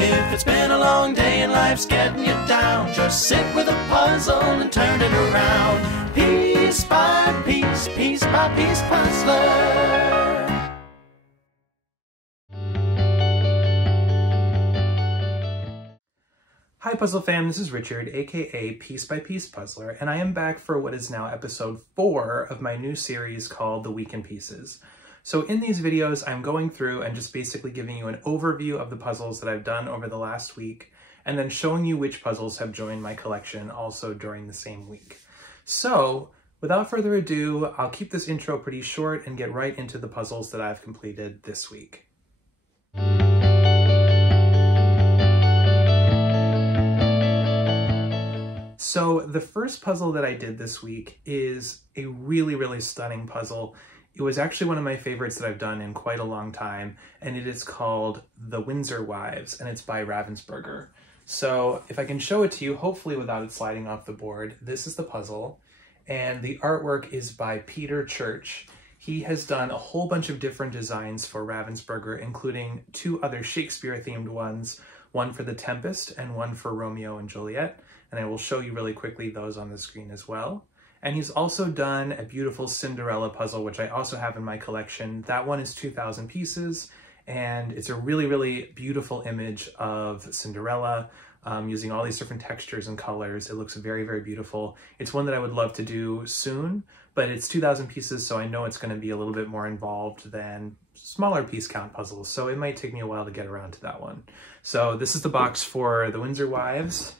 If it's been a long day and life's getting you down, just sit with a puzzle and turn it around. Piece by piece, piece by piece puzzler. Hi Puzzle fam, this is Richard, aka Piece by Piece Puzzler, and I am back for what is now episode 4 of my new series called The Week in Pieces. So in these videos, I'm going through and just basically giving you an overview of the puzzles that I've done over the last week, and then showing you which puzzles have joined my collection also during the same week. So without further ado, I'll keep this intro pretty short and get right into the puzzles that I've completed this week. So the first puzzle that I did this week is a really stunning puzzle. It was actually one of my favorites that I've done in quite a long time, and it is called The Windsor Wives, and it's by Ravensburger. So if I can show it to you, hopefully without it sliding off the board, this is the puzzle, and the artwork is by Peter Church. He has done a whole bunch of different designs for Ravensburger, including 2 other Shakespeare-themed ones, one for The Tempest and one for Romeo and Juliet. And I will show you really quickly those on the screen as well. And he's also done a beautiful Cinderella puzzle, which I also have in my collection. That one is 2,000 pieces, and it's a really beautiful image of Cinderella, using all these different textures and colors. It looks very beautiful. It's one that I would love to do soon, but it's 2,000 pieces, so I know it's going to be a little bit more involved than smaller piece count puzzles, so it might take me a while to get around to that one. So this is the box for The Windsor Wives.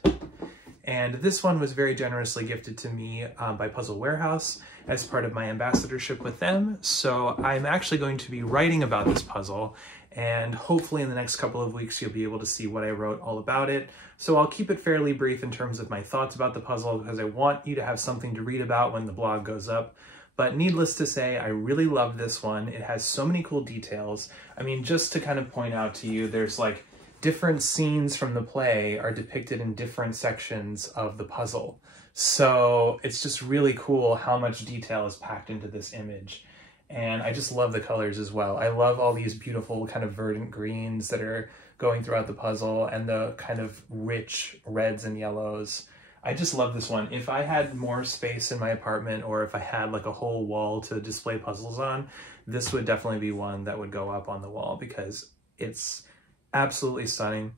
And this one was very generously gifted to me by Puzzle Warehouse as part of my ambassadorship with them. So I'm actually going to be writing about this puzzle, and hopefully in the next couple of weeks you'll be able to see what I wrote all about it. So I'll keep it fairly brief in terms of my thoughts about the puzzle, because I want you to have something to read about when the blog goes up. But needless to say, I really love this one. It has so many cool details. I mean, just to kind of point out to you, there's like different scenes from the play are depicted in different sections of the puzzle. So it's just really cool how much detail is packed into this image. And I just love the colors as well. I love all these beautiful kind of verdant greens that are going throughout the puzzle, and the kind of rich reds and yellows. I just love this one. If I had more space in my apartment, or if I had like a whole wall to display puzzles on, this would definitely be one that would go up on the wall, because it's absolutely stunning.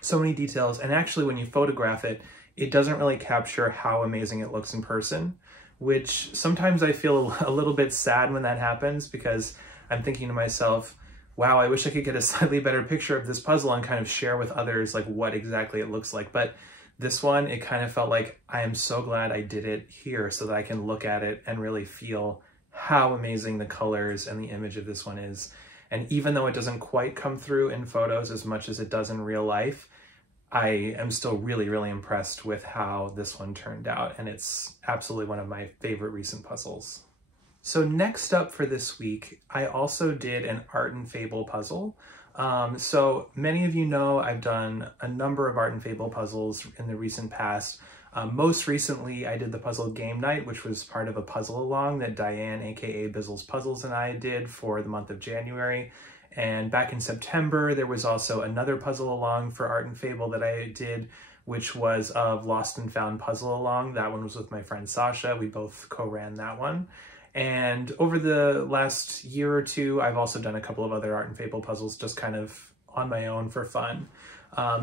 So many details, and actually when you photograph it, it doesn't really capture how amazing it looks in person, which sometimes I feel a little bit sad when that happens, because I'm thinking to myself, wow, I wish I could get a slightly better picture of this puzzle and kind of share with others like what exactly it looks like. But this one, it kind of felt like I am so glad I did it here so that I can look at it and really feel how amazing the colors and the image of this one is. And even though it doesn't quite come through in photos as much as it does in real life, I am still really impressed with how this one turned out. And it's absolutely one of my favorite recent puzzles. So next up for this week, I also did an Art and Fable puzzle. So many of you know I've done a number of Art and Fable puzzles in the recent past. Most recently, I did the puzzle Game Night, which was part of a puzzle along that Diane, aka Bizzle's Puzzles, and I did for the month of January. And back in September, there was also another puzzle along for Art and Fable that I did, which was of Lost and Found Puzzle Along. That one was with my friend Sasha. We both co-ran that one. And over the last year or two, I've also done a couple of other Art and Fable puzzles just kind of on my own for fun.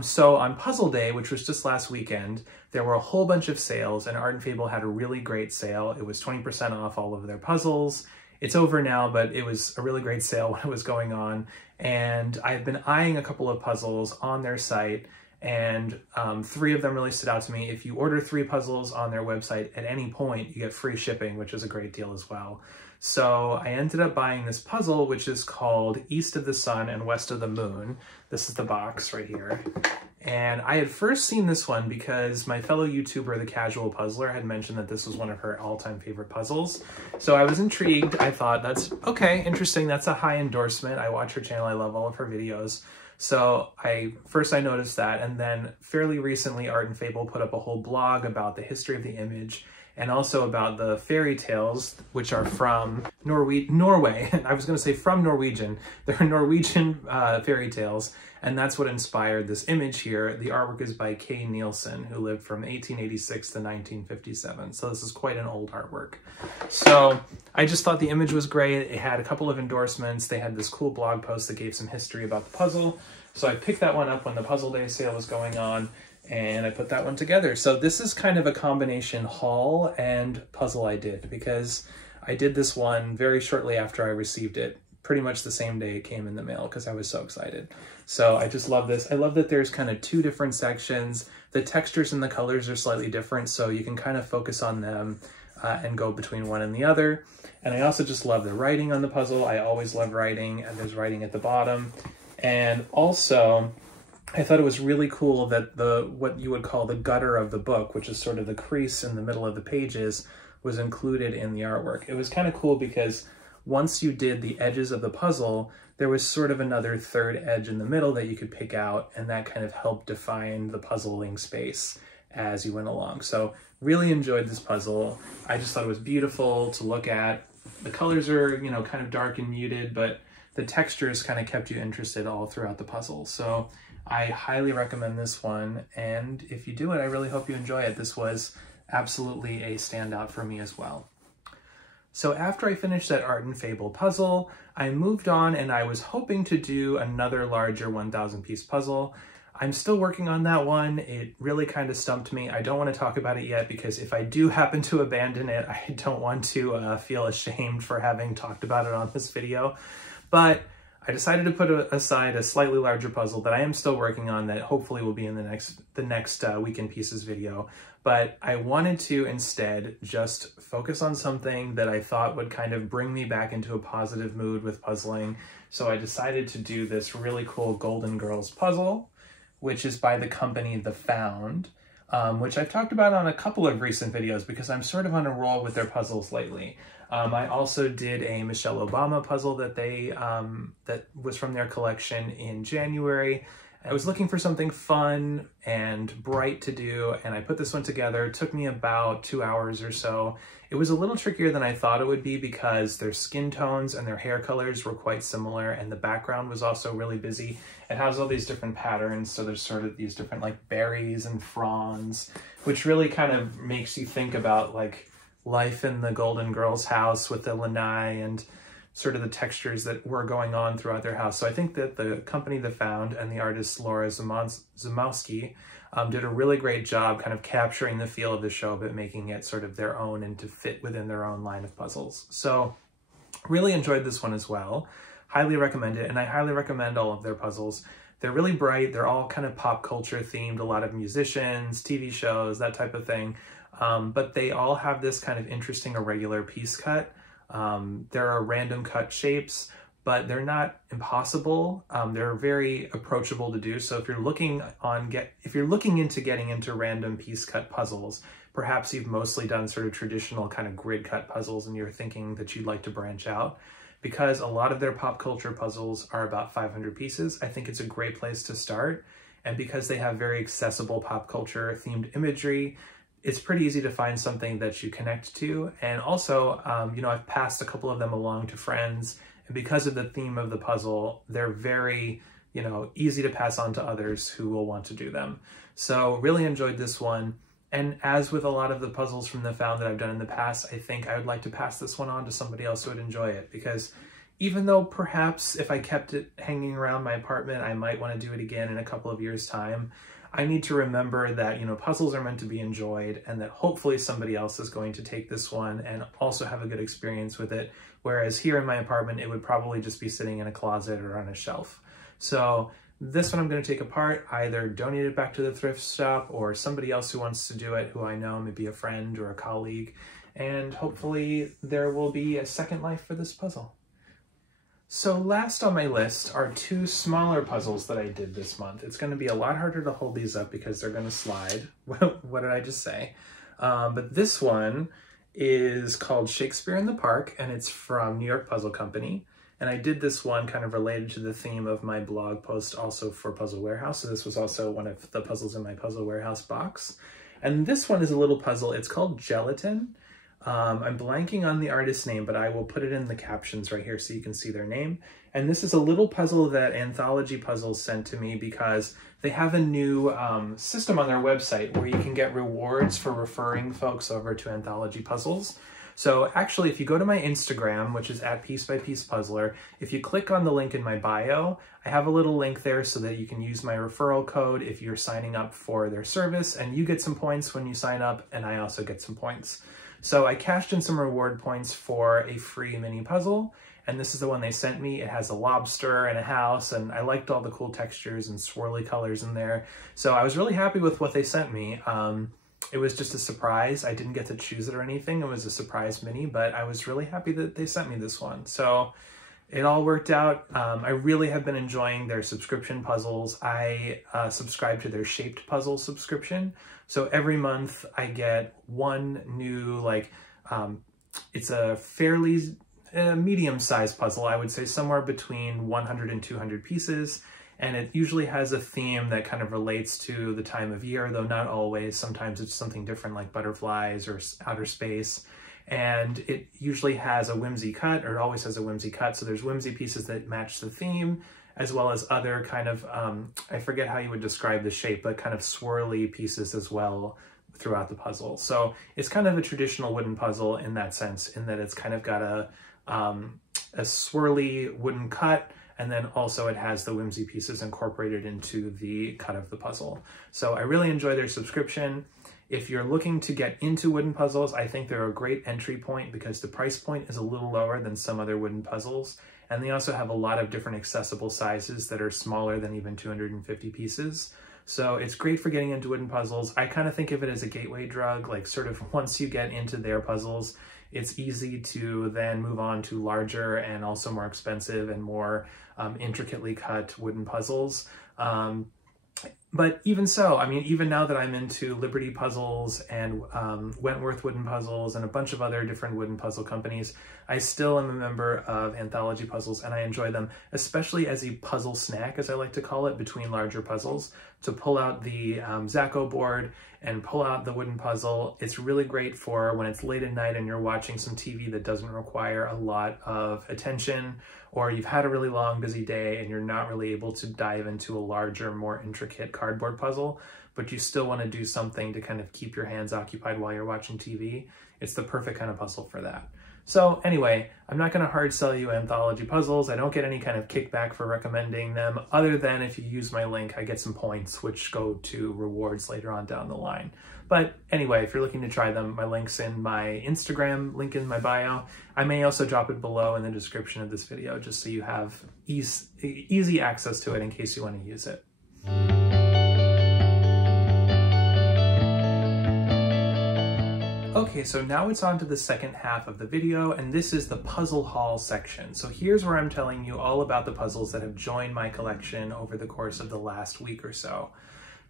So on Puzzle Day, which was just last weekend, there were a whole bunch of sales, and Art and Fable had a really great sale. It was 20% off all of their puzzles. It's over now, but it was a really great sale when it was going on. And I've been eyeing a couple of puzzles on their site, and 3 of them really stood out to me. If you order 3 puzzles on their website at any point, you get free shipping, which is a great deal as well. So I ended up buying this puzzle, which is called East of the Sun and West of the Moon. This is the box right here. And I had first seen this one because my fellow YouTuber, The Casual Puzzler, had mentioned that this was one of her all-time favorite puzzles. So I was intrigued. I thought, that's okay, interesting. That's a high endorsement. I watch her channel. I love all of her videos. So I noticed that, and then fairly recently Art and Fable put up a whole blog about the history of the image and also about the fairy tales, which are from Norway. I was going to say from Norwegian. They're Norwegian fairy tales, and that's what inspired this image here. The artwork is by Kay Nielsen, who lived from 1886 to 1957. So this is quite an old artwork. So I just thought the image was great. It had a couple of endorsements. They had this cool blog post that gave some history about the puzzle. So I picked that one up when the Puzzle Day sale was going on, and I put that one together. So this is kind of a combination haul and puzzle I did, because I did this one very shortly after I received it, pretty much the same day it came in the mail, because I was so excited. So I just love this. I love that there's kind of two different sections. The textures and the colors are slightly different, so you can kind of focus on them and go between one and the other. And I also just love the writing on the puzzle. I always love writing, and there's writing at the bottom. And also, I thought it was really cool that what you would call the gutter of the book, which is sort of the crease in the middle of the pages, was included in the artwork. It was kind of cool because once you did the edges of the puzzle, there was sort of another third edge in the middle that you could pick out, and that kind of helped define the puzzling space as you went along. So really enjoyed this puzzle. I just thought it was beautiful to look at. The colors are, you know, kind of dark and muted, but the textures kind of kept you interested all throughout the puzzle. So I highly recommend this one, and if you do it, I really hope you enjoy it. This was absolutely a standout for me as well. So after I finished that Art and Fable puzzle, I moved on, and I was hoping to do another larger 1,000 piece puzzle. I'm still working on that one. It really kind of stumped me. I don't want to talk about it yet, because if I do happen to abandon it, I don't want to feel ashamed for having talked about it on this video. But I decided to put aside a slightly larger puzzle that I am still working on, that hopefully will be in the next Week in Pieces video. But I wanted to instead just focus on something that I thought would kind of bring me back into a positive mood with puzzling. So I decided to do this really cool Golden Girls puzzle, which is by the company The Found, which I've talked about on a couple of recent videos because I'm sort of on a roll with their puzzles lately. I also did a Michelle Obama puzzle that that was from their collection in January. I was looking for something fun and bright to do, and I put this one together. It took me about 2 hours or so. It was a little trickier than I thought it would be because their skin tones and their hair colors were quite similar, and the background was also really busy. It has all these different patterns, so there's sort of these different like berries and fronds, which really kind of makes you think about like life in the Golden Girls house with the lanai and sort of the textures that were going on throughout their house. So I think that the company The Found and the artist Laura Zamowski did a really great job kind of capturing the feel of the show, but making it sort of their own and to fit within their own line of puzzles. So really enjoyed this one as well. Highly recommend it, and I highly recommend all of their puzzles. They're really bright. They're all kind of pop culture themed, a lot of musicians, TV shows, that type of thing. But they all have this kind of interesting irregular piece cut. There are random cut shapes, but they're not impossible. They're very approachable to do. So if you're looking into getting into random piece cut puzzles, perhaps you've mostly done sort of traditional kind of grid cut puzzles and you're thinking that you'd like to branch out, because a lot of their pop culture puzzles are about 500 pieces. I think it's a great place to start. And because they have very accessible pop culture themed imagery, it's pretty easy to find something that you connect to. And also, you know, I've passed a couple of them along to friends, and because of the theme of the puzzle, they're very, you know, easy to pass on to others who will want to do them. So really enjoyed this one. And as with a lot of the puzzles from The Found that I've done in the past, I think I would like to pass this one on to somebody else who would enjoy it, because even though perhaps if I kept it hanging around my apartment, I might want to do it again in a couple of years' time, I need to remember that, you know, puzzles are meant to be enjoyed, and that hopefully somebody else is going to take this one and also have a good experience with it. Whereas here in my apartment, it would probably just be sitting in a closet or on a shelf. So this one I'm going to take apart, either donate it back to the thrift shop or somebody else who wants to do it, who I know, maybe a friend or a colleague. And hopefully there will be a second life for this puzzle. So last on my list are two smaller puzzles that I did this month. It's going to be a lot harder to hold these up because they're going to slide. What did I just say? But this one is called Shakespeare in the Park, and it's from New York Puzzle Company. And I did this one kind of related to the theme of my blog post also for Puzzle Warehouse. So this was also one of the puzzles in my Puzzle Warehouse box. And this one is a little puzzle. It's called Gelatin. I'm blanking on the artist's name, but I will put it in the captions right here so you can see their name. And this is a little puzzle that Anthology Puzzles sent to me because they have a new system on their website where you can get rewards for referring folks over to Anthology Puzzles. So actually, if you go to my Instagram, which is @piecebypiecepuzzler, if you click on the link in my bio, I have a little link there so that you can use my referral code if you're signing up for their service, and you get some points when you sign up, and I also get some points. So I cashed in some reward points for a free mini puzzle, and this is the one they sent me. It has a lobster and a house, and I liked all the cool textures and swirly colors in there. So I was really happy with what they sent me. It was just a surprise. I didn't get to choose it or anything. It was a surprise mini, but I was really happy that they sent me this one. So it all worked out. I really have been enjoying their subscription puzzles. I subscribe to their shaped puzzle subscription. So every month I get one new, it's a fairly medium-sized puzzle. I would say somewhere between 100 and 200 pieces. And it usually has a theme that kind of relates to the time of year, though not always. Sometimes it's something different like butterflies or outer space. And it usually has a whimsy cut, or it always has a whimsy cut. So there's whimsy pieces that match the theme, as well as other kind of, I forget how you would describe the shape, but kind of swirly pieces as well throughout the puzzle. So it's kind of a traditional wooden puzzle in that sense, in that it's kind of got a swirly wooden cut, and then also it has the whimsy pieces incorporated into the cut of the puzzle. So I really enjoy their subscription. If you're looking to get into wooden puzzles, I think they're a great entry point because the price point is a little lower than some other wooden puzzles. And they also have a lot of different accessible sizes that are smaller than even 250 pieces. So it's great for getting into wooden puzzles. I kind of think of it as a gateway drug, like sort of once you get into their puzzles, it's easy to then move on to larger and also more expensive and more intricately cut wooden puzzles. But even so, I mean, even now that I'm into Liberty Puzzles and Wentworth Wooden Puzzles and a bunch of other different wooden puzzle companies, I still am a member of Anthology Puzzles, and I enjoy them, especially as a puzzle snack, as I like to call it, between larger puzzles. To pull out the Zacco board and pull out the wooden puzzle, it's really great for when it's late at night and you're watching some TV that doesn't require a lot of attention, or you've had a really long, busy day and you're not really able to dive into a larger, more intricate cardboard puzzle, but you still want to do something to kind of keep your hands occupied while you're watching TV. It's the perfect kind of puzzle for that. So anyway, I'm not going to hard sell you Anthology Puzzles. I don't get any kind of kickback for recommending them, other than if you use my link, I get some points, which go to rewards later on down the line. But anyway, if you're looking to try them, my link's in my Instagram, link in my bio. I may also drop it below in the description of this video, just so you have easy access to it in case you want to use it. Okay, so now it's on to the second half of the video, and this is the puzzle haul section. So here's where I'm telling you all about the puzzles that have joined my collection over the course of the last week or so.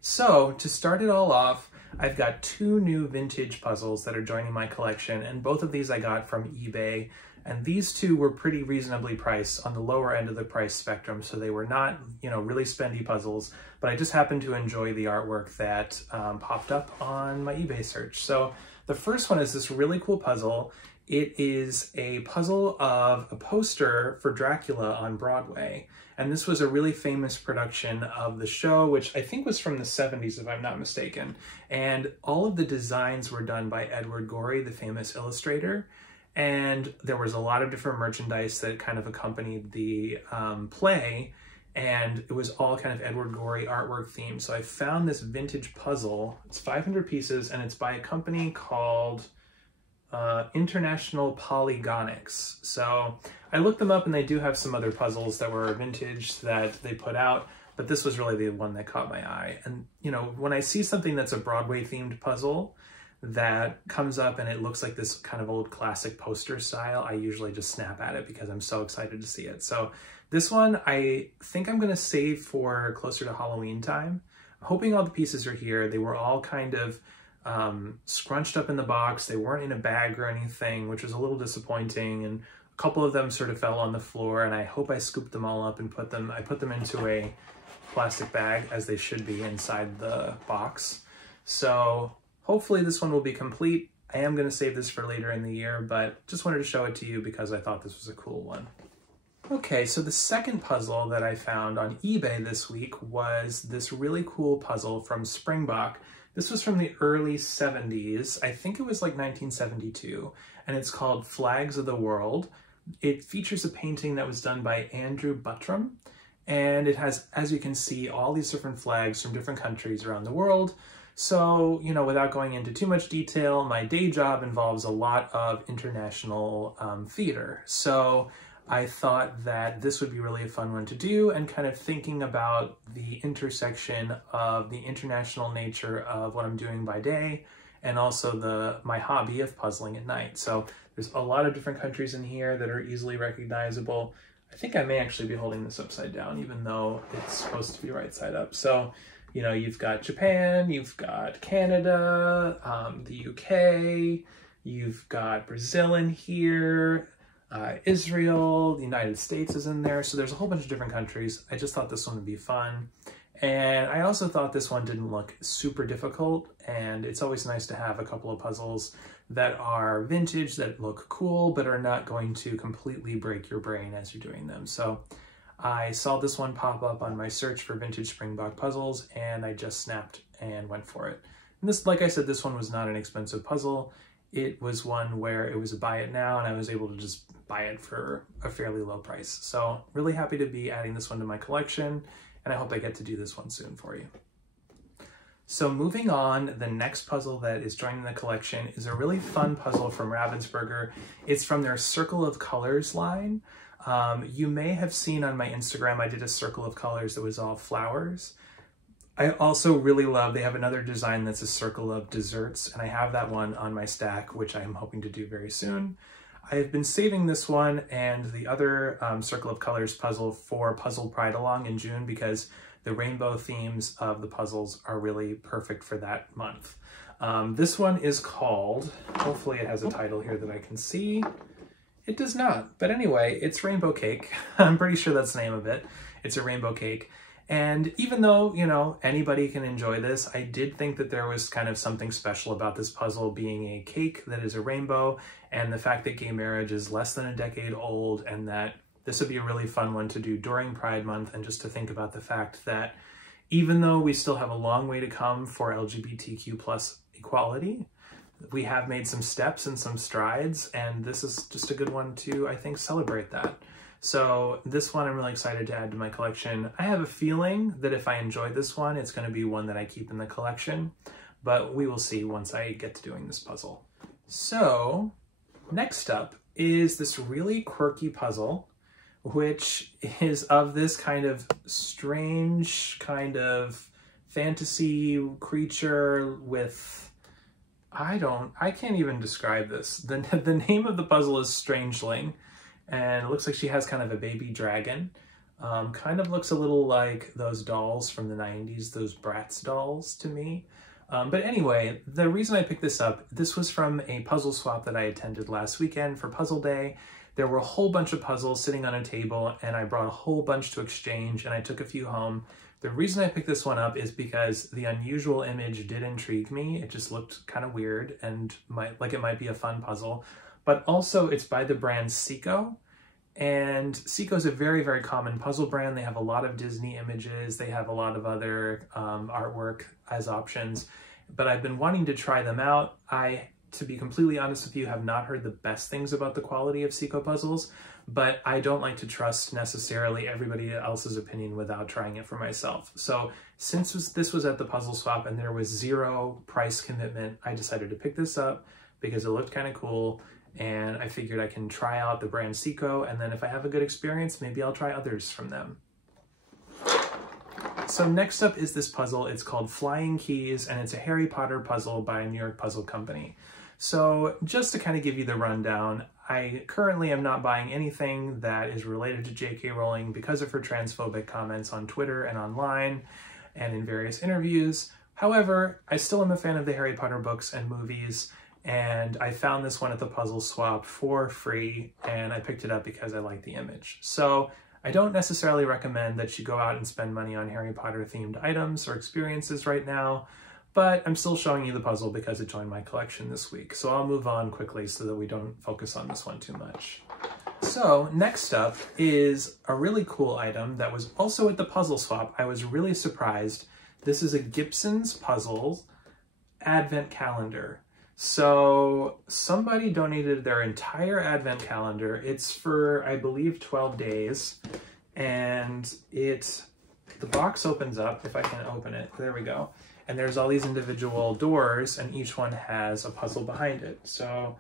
So to start it all off, I've got two new vintage puzzles that are joining my collection, and both of these I got from eBay. And these two were pretty reasonably priced on the lower end of the price spectrum, so they were not, really spendy puzzles, but I just happened to enjoy the artwork that popped up on my eBay search. So the first one is this really cool puzzle. It is a puzzle of a poster for Dracula on Broadway. And this was a really famous production of the show, which I think was from the 70s, if I'm not mistaken. And all of the designs were done by Edward Gorey, the famous illustrator. And there was a lot of different merchandise that kind of accompanied the play. And it was all kind of Edward Gorey artwork themed. So I found this vintage puzzle. It's 500 pieces, and it's by a company called International Polygonics. So I looked them up, and they do have some other puzzles that were vintage that they put out, but this was really the one that caught my eye. And, when I see something that's a Broadway themed puzzle that comes up and it looks like this kind of old classic poster style, I usually just snap at it because I'm so excited to see it. So this one, I think I'm going to save for closer to Halloween time. I'm hoping all the pieces are here. They were all kind of scrunched up in the box. They weren't in a bag or anything, which was a little disappointing. And a couple of them sort of fell on the floor, and I hope I scooped them all up and put them into a plastic bag, as they should be inside the box. So Hopefully this one will be complete. I am going to save this for later in the year, but just wanted to show it to you because I thought this was a cool one. Okay, so the second puzzle that I found on eBay this week was this really cool puzzle from Springbok. This was from the early 70s. I think it was like 1972, and it's called Flags of the World. It features a painting that was done by Andrew Buttram, and it has, as you can see, all these different flags from different countries around the world. So, you know, without going into too much detail, my day job involves a lot of international theater. So I thought that this would be really a fun one to do, and kind of thinking about the intersection of the international nature of what I'm doing by day and also my hobby of puzzling at night. So there's a lot of different countries in here that are easily recognizable. I think I may actually be holding this upside down, even though it's supposed to be right side up. So, you know, you've got Japan, you've got Canada, the UK, you've got Brazil in here, Israel, the United States is in there. So there's a whole bunch of different countries. I just thought this one would be fun. And I also thought this one didn't look super difficult, and it's always nice to have a couple of puzzles that are vintage, that look cool, but are not going to completely break your brain as you're doing them. So I saw this one pop up on my search for vintage Springbok puzzles, and I just snapped and went for it. And this, like I said, this one was not an expensive puzzle. It was one where it was a buy it now, and I was able to just buy it for a fairly low price. So really happy to be adding this one to my collection, and I hope I get to do this one soon for you. So moving on, the next puzzle that is joining the collection is a really fun puzzle from Ravensburger. It's from their Circle of Colors line. You may have seen on my Instagram, I did a Circle of Colors that was all flowers. I also really love, they have another design that's a circle of desserts, and I have that one on my stack, which I am hoping to do very soon. I have been saving this one and the other Circle of Colors puzzle for Puzzle Pride Along in June, because the rainbow themes of the puzzles are really perfect for that month. This one is called, hopefully it has a title here that I can see. It does not, but anyway, it's Rainbow Cake. I'm pretty sure that's the name of it. It's a rainbow cake. And even though, you know, anybody can enjoy this, I did think that there was kind of something special about this puzzle being a cake that is a rainbow, and the fact that gay marriage is less than a decade old, and that this would be a really fun one to do during Pride Month, and just to think about the fact that even though we still have a long way to come for LGBTQ+ equality, we have made some steps and some strides, and this is just a good one to, I think, celebrate that. So this one I'm really excited to add to my collection. I have a feeling that if I enjoy this one, it's going to be one that I keep in the collection, but we will see once I get to doing this puzzle. So next up is this really quirky puzzle, which is of this kind of strange kind of fantasy creature with, I can't even describe this. The name of the puzzle is Strangeling. And it looks like she has kind of a baby dragon. Kind of looks a little like those dolls from the 90s, those Bratz dolls to me. But anyway, the reason I picked this up, this was from a puzzle swap that I attended last weekend for Puzzle Day. There were a whole bunch of puzzles sitting on a table, and I brought a whole bunch to exchange, and I took a few home. The reason I picked this one up is because the unusual image did intrigue me. It just looked kind of weird and it might be a fun puzzle. But also it's by the brand Seiko, and Seiko is a very, very common puzzle brand. They have a lot of Disney images. They have a lot of other artwork as options, but I've been wanting to try them out. To be completely honest with you, have not heard the best things about the quality of Seiko puzzles, but I don't like to trust necessarily everybody else's opinion without trying it for myself. So since this was at the puzzle swap and there was zero price commitment, I decided to pick this up because it looked kind of cool. And I figured I can try out the brand Seiko, and then if I have a good experience, maybe I'll try others from them. So next up is this puzzle. It's called Flying Keys, and it's a Harry Potter puzzle by a New York puzzle company. So just to kind of give you the rundown, I currently am not buying anything that is related to J.K. Rowling because of her transphobic comments on Twitter and online and in various interviews. However, I still am a fan of the Harry Potter books and movies, and I found this one at the puzzle swap for free, and I picked it up because I like the image. So I don't necessarily recommend that you go out and spend money on Harry Potter themed items or experiences right now, but I'm still showing you the puzzle because it joined my collection this week. So I'll move on quickly so that we don't focus on this one too much. So next up is a really cool item that was also at the puzzle swap. I was really surprised. This is a Gibson's Puzzles Advent Calendar. So somebody donated their entire Advent calendar. It's for, I believe, 12 days. And the box opens up, if I can open it. There we go. And there's all these individual doors, and each one has a puzzle behind it. So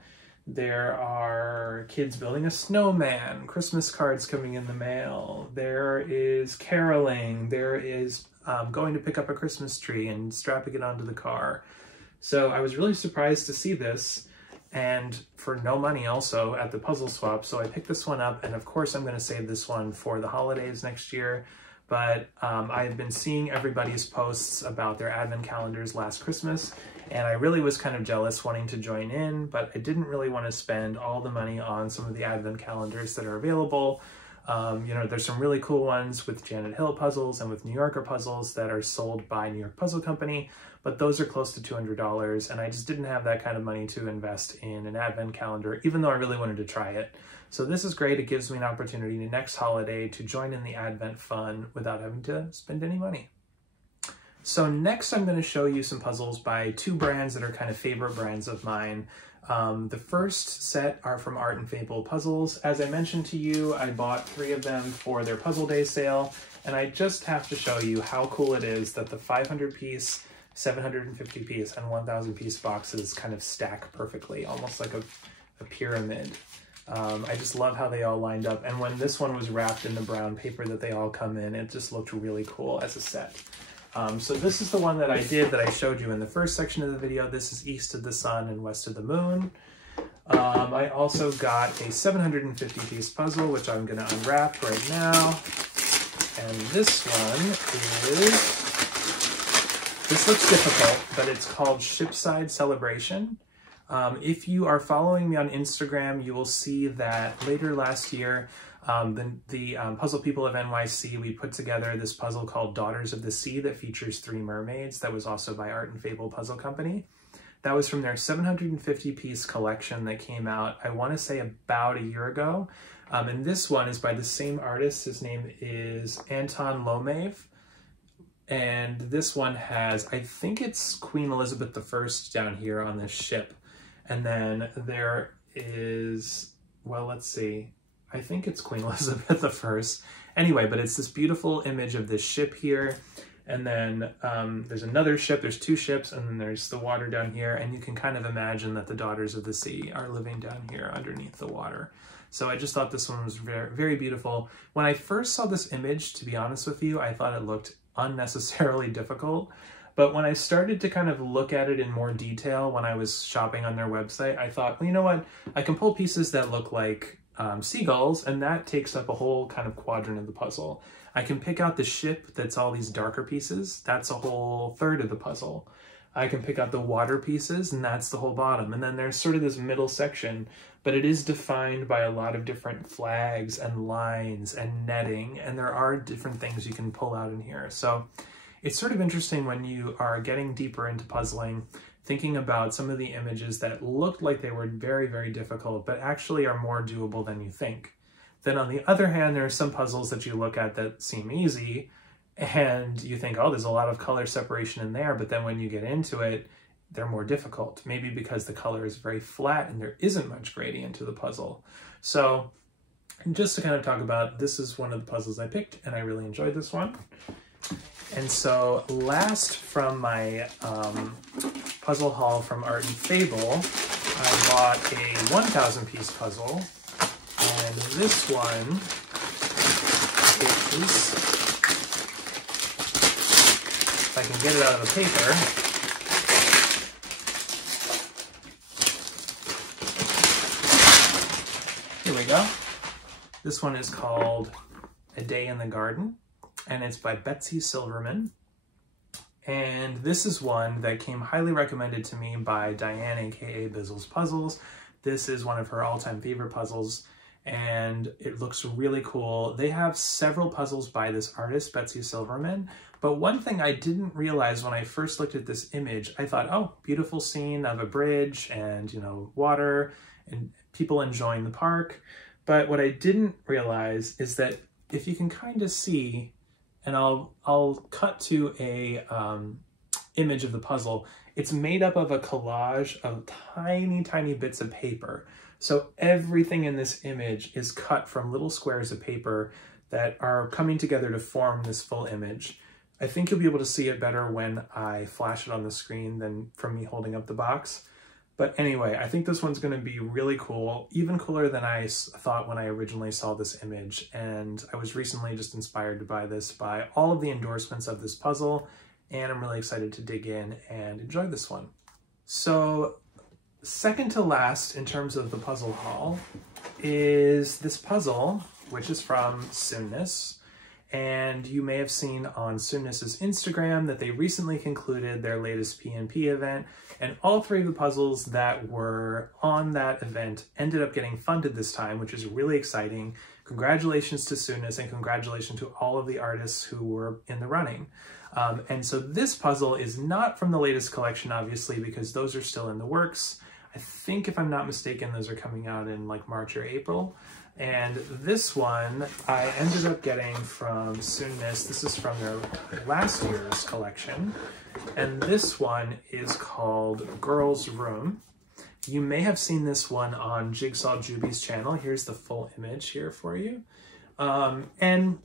there are kids building a snowman, Christmas cards coming in the mail, there is caroling, there is going to pick up a Christmas tree and strapping it onto the car. So I was really surprised to see this, and for no money also at the puzzle swap. So I picked this one up, and of course I'm going to save this one for the holidays next year. But I've been seeing everybody's posts about their Advent calendars last Christmas, and I really was kind of jealous wanting to join in, but I didn't really want to spend all the money on some of the Advent calendars that are available. You know, there's some really cool ones with Janet Hill puzzles and with New Yorker puzzles that are sold by New York Puzzle Company, but those are close to $200, and I just didn't have that kind of money to invest in an Advent calendar, even though I really wanted to try it. So this is great. It gives me an opportunity next holiday to join in the Advent fun without having to spend any money. So next I'm going to show you some puzzles by two brands that are kind of favorite brands of mine. The first set are from Art and Fable Puzzles. As I mentioned to you, I bought 3 of them for their Puzzle Day sale, and I just have to show you how cool it is that the 500 piece, 750 piece, and 1000 piece boxes kind of stack perfectly, almost like a pyramid. I just love how they all lined up, and when this one was wrapped in the brown paper that they all come in, it just looked really cool as a set. So this is the one that I did that I showed you in the first section of the video. This is East of the Sun and West of the Moon. I also got a 750 piece puzzle, which I'm going to unwrap right now. And this one this looks difficult, but it's called Shipside Celebration. If you are following me on Instagram, you will see that later last year, the Puzzle People of NYC, we put together this puzzle called Daughters of the Sea that features 3 mermaids. That was also by Art and Fable Puzzle Company. That was from their 750 piece collection that came out, I want to say, about a year ago. And this one is by the same artist. His name is Anton Lomave. And this one has, I think it's Queen Elizabeth I down here on this ship. And then there is, well, let's see. I think it's Queen Elizabeth I. Anyway, but it's this beautiful image of this ship here. And then there's another ship, there's 2 ships, and then there's the water down here. And you can kind of imagine that the Daughters of the Sea are living down here underneath the water. So I just thought this one was very, very beautiful. When I first saw this image, to be honest with you, I thought it looked unnecessarily difficult. But when I started to kind of look at it in more detail when I was shopping on their website, I thought, well, you know what? I can pull pieces that look like seagulls, and that takes up a whole kind of quadrant of the puzzle. I can pick out the ship that's all these darker pieces. That's a whole third of the puzzle. I can pick out the water pieces, and that's the whole bottom. And then there's sort of this middle section, but it is defined by a lot of different flags and lines and netting, and there are different things you can pull out in here. So it's sort of interesting when you are getting deeper into puzzling, thinking about some of the images that looked like they were very, very difficult, but actually are more doable than you think. Then on the other hand, there are some puzzles that you look at that seem easy, and you think, oh, there's a lot of color separation in there, but then when you get into it, they're more difficult, maybe because the color is very flat and there isn't much gradient to the puzzle. So just to kind of talk about, this is one of the puzzles I picked, and I really enjoyed this one. And so last from my puzzle haul from Art and Fable, I bought a 1000 piece puzzle, and this one is, if I can get it out of the paper, here we go. This one is called A Day in the Garden, and it's by Betsy Silverman. And this is one that came highly recommended to me by Diane, aka Bizzles Puzzles. This is one of her all-time favorite puzzles, and it looks really cool. They have several puzzles by this artist, Betsy Silverman, but one thing I didn't realize when I first looked at this image, I thought, oh, beautiful scene of a bridge and, you know, water and people enjoying the park. But what I didn't realize is that if you can kind of see, and I'll cut to a image of the puzzle, it's made up of a collage of tiny, tiny bits of paper. So everything in this image is cut from little squares of paper that are coming together to form this full image. I think you'll be able to see it better when I flash it on the screen than from me holding up the box. But anyway, I think this one's going to be really cool, even cooler than I thought when I originally saw this image. And I was recently just inspired to buy this by all of the endorsements of this puzzle, and I'm really excited to dig in and enjoy this one. So second to last in terms of the puzzle haul is this puzzle, which is from Soonness. And you may have seen on Soonness's Instagram that they recently concluded their latest P&P event, and all three of the puzzles that were on that event ended up getting funded this time, which is really exciting. Congratulations to Soonness, and congratulations to all of the artists who were in the running. And so this puzzle is not from the latest collection, obviously, because those are still in the works. I think, if I'm not mistaken, those are coming out in like March or April. And this one I ended up getting from Soonness. This is from their last year's collection. And this one is called Girls Room. You may have seen this one on Jigsaw Juby's channel. Here's the full image here for you. And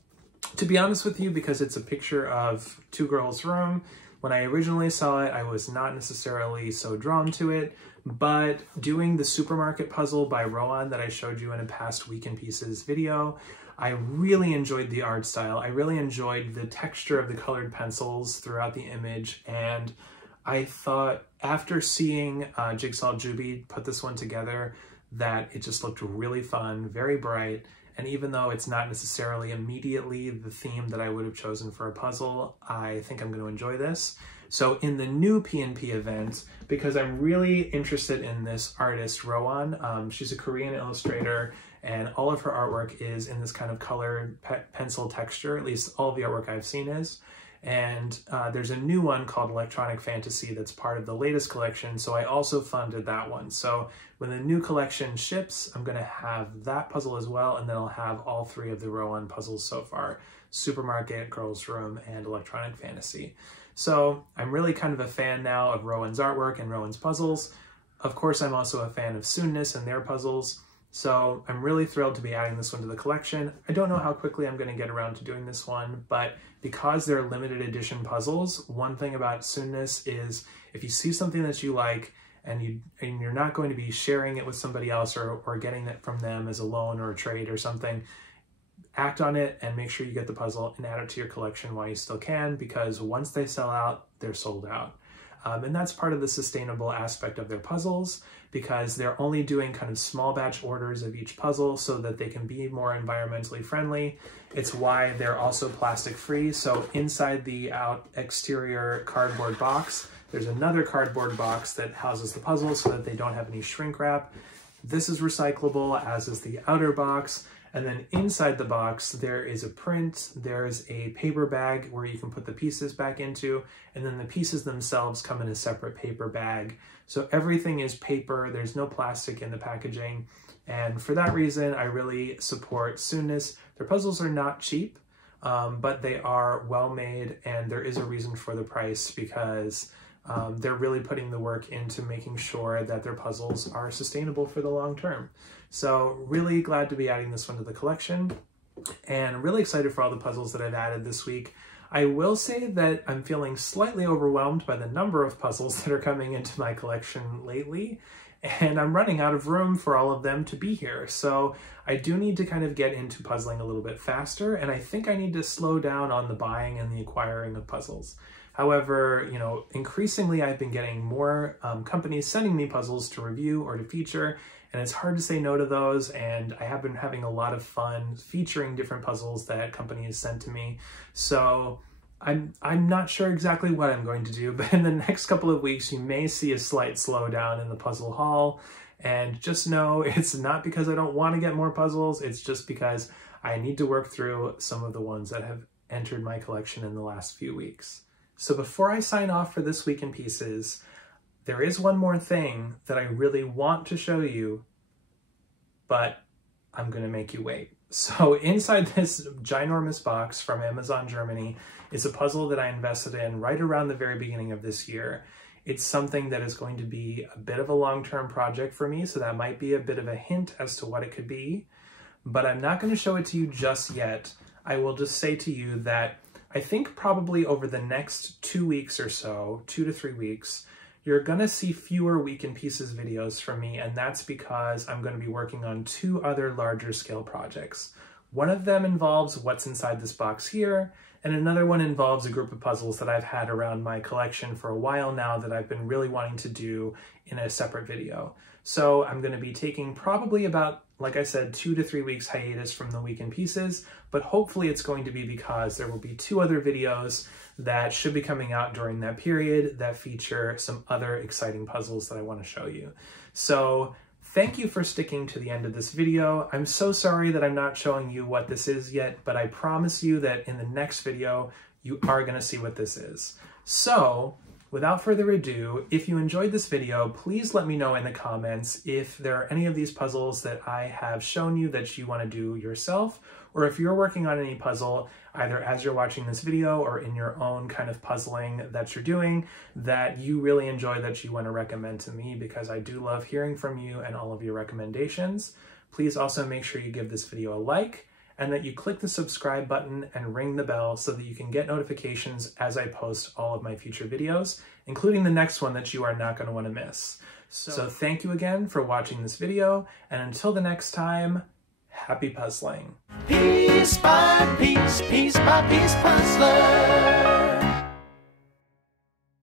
to be honest with you, because it's a picture of two girls' room, when I originally saw it, I was not necessarily so drawn to it. But doing the supermarket puzzle by Rowan that I showed you in a past Week in Pieces video, I really enjoyed the art style. I really enjoyed the texture of the colored pencils throughout the image. And I thought after seeing Jigsaw Juby put this one together that it just looked really fun, very bright. And even though it's not necessarily immediately the theme that I would have chosen for a puzzle, I think I'm going to enjoy this. So in the new P&P event, because I'm really interested in this artist, Rowan, she's a Korean illustrator, and all of her artwork is in this kind of colored pencil texture, at least all of the artwork I've seen is. And there's a new one called Electronic Fantasy that's part of the latest collection, so I also funded that one. So when the new collection ships, I'm going to have that puzzle as well, and then I'll have all three of the Rowan puzzles so far: Supermarket, Girls Room, and Electronic Fantasy. So I'm really kind of a fan now of Rowan's artwork and Rowan's puzzles. Of course, I'm also a fan of Soonness and their puzzles. So I'm really thrilled to be adding this one to the collection. I don't know how quickly I'm going to get around to doing this one, but because they're limited edition puzzles, one thing about Soonness is if you see something that you like and you're not going to be sharing it with somebody else or getting it from them as a loan or a trade or something, act on it and make sure you get the puzzle and add it to your collection while you still can, because once they sell out, they're sold out. And that's part of the sustainable aspect of their puzzles, because they're only doing kind of small batch orders of each puzzle so that they can be more environmentally friendly. It's why they're also plastic free. So inside the exterior cardboard box, there's another cardboard box that houses the puzzle so that they don't have any shrink wrap. This is recyclable, as is the outer box. And then inside the box, there is a print, there's a paper bag where you can put the pieces back into, and then the pieces themselves come in a separate paper bag. So everything is paper, there's no plastic in the packaging. And for that reason, I really support Soonness. Their puzzles are not cheap, but they are well made, and there is a reason for the price, because they're really putting the work into making sure that their puzzles are sustainable for the long term. So really glad to be adding this one to the collection, and really excited for all the puzzles that I've added this week. I will say that I'm feeling slightly overwhelmed by the number of puzzles that are coming into my collection lately, and I'm running out of room for all of them to be here. So I do need to kind of get into puzzling a little bit faster, and I think I need to slow down on the buying and the acquiring of puzzles. However, you know, increasingly I've been getting more companies sending me puzzles to review or to feature, and it's hard to say no to those, and I have been having a lot of fun featuring different puzzles that companies sent to me. So I'm not sure exactly what I'm going to do, but in the next couple of weeks you may see a slight slowdown in the puzzle haul, And just know it's not because I don't want to get more puzzles, it's just because I need to work through some of the ones that have entered my collection in the last few weeks. So before I sign off for this week in pieces, there is one more thing that I really want to show you, but I'm gonna make you wait. So inside this ginormous box from Amazon Germany is a puzzle that I invested in right around the very beginning of this year. It's something that is going to be a bit of a long-term project for me, so that might be a bit of a hint as to what it could be, but I'm not gonna show it to you just yet. I will just say to you that I think probably over the next 2 weeks or so, 2 to 3 weeks, you're gonna see fewer Week in Pieces videos from me, and that's because I'm gonna be working on 2 other larger scale projects. One of them involves what's inside this box here, and another one involves a group of puzzles that I've had around my collection for a while now that I've been really wanting to do in a separate video. So I'm gonna be taking probably about, like I said, 2 to 3 weeks hiatus from the Week in Pieces, but hopefully it's going to be because there will be 2 other videos that should be coming out during that period that feature some other exciting puzzles that I want to show you. So thank you for sticking to the end of this video. I'm so sorry that I'm not showing you what this is yet, but I promise you that in the next video, you are going to see what this is. So without further ado, if you enjoyed this video, please let me know in the comments if there are any of these puzzles that I have shown you that you want to do yourself, or if you're working on any puzzle, either as you're watching this video or in your own kind of puzzling that you're doing, that you really enjoy that you want to recommend to me, because I do love hearing from you and all of your recommendations. Please also make sure you give this video a like, and that you click the subscribe button and ring the bell so that you can get notifications as I post all of my future videos, including the next one that you are not going to want to miss. So thank you again for watching this video, and until the next time, happy puzzling. Piece by piece, piece by piece puzzler.